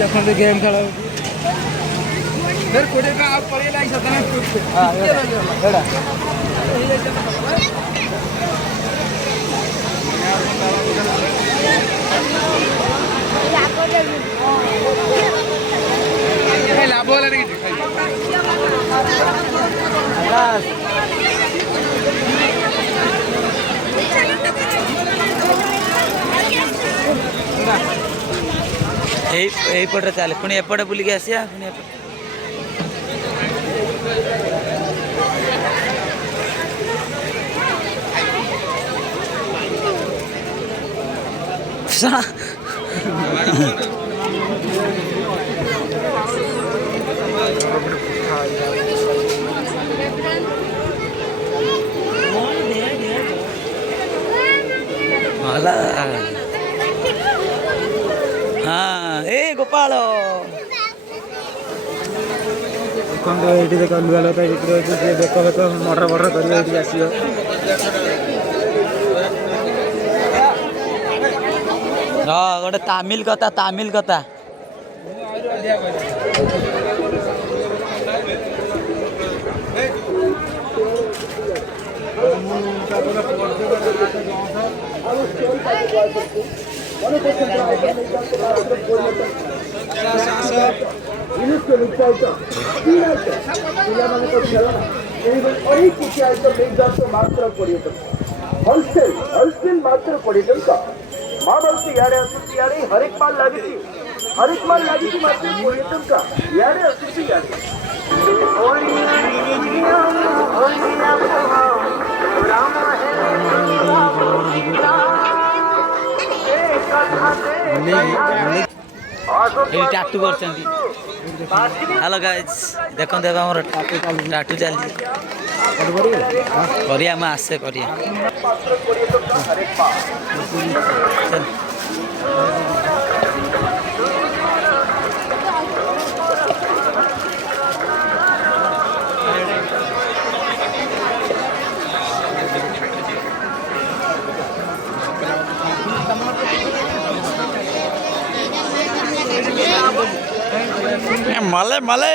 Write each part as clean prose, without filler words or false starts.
देखते गेम खेल कोड़े का आप पड़े लाई सकते हैं। लाभ वाला नहीं यहीपटे चले पुणी एपटे बुलिकी आसिया पुणी हाँ ए गोपाल ये देख लुआ लता देख तो मटर बटर कर आस गोटे तामिल कथा हरेक माल लगी मात्र 20 टंका यारे आसुची यारे टाटू कर हेलो गाइज देखते आम टाटू चलती आसे करिया मले मले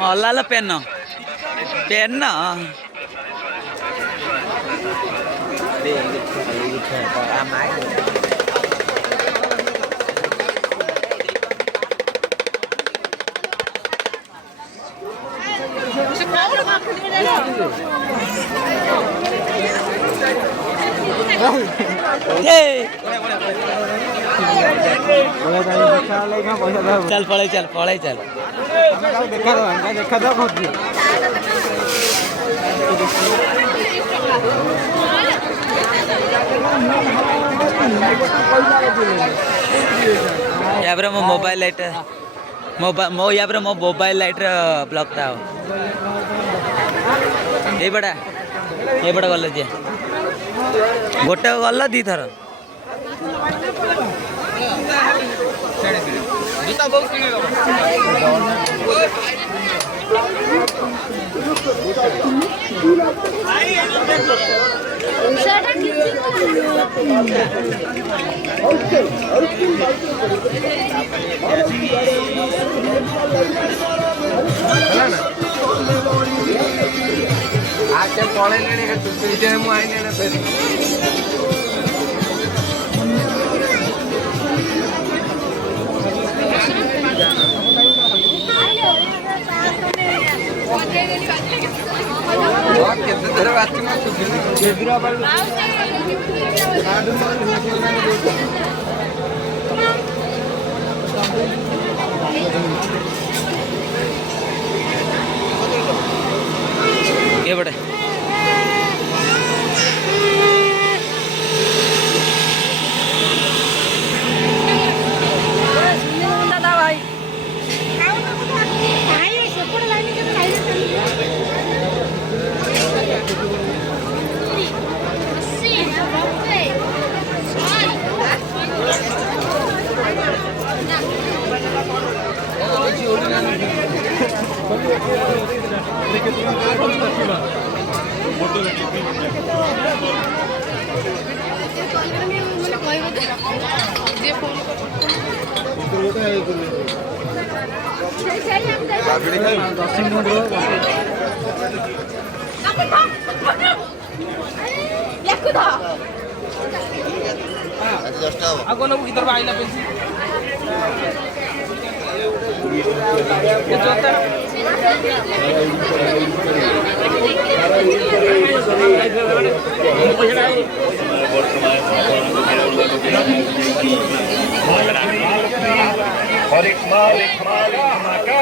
मल्ला पेन पेन चल पड़े चल पड़े चल देखा यापर मो मोबाइल लाइट मो यापर मो मोबाइल लाइट ब्लॉक था ये बड़ा गल जे गोटे गल दी थर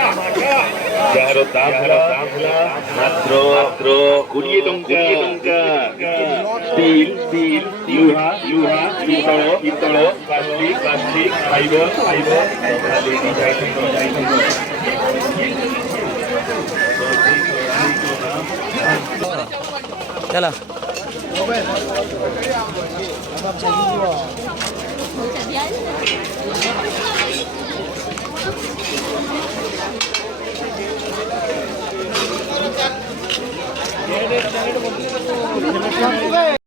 ଯାହାର ଦାମ ହେଲା ମାତ୍ର 20 ଟଙ୍କା। ଷ୍ଟିଲ୍ ଲୁହା ପିତ୍ତଳ ପ୍ଲାଷ୍ଟିକ ଫାଇବର चला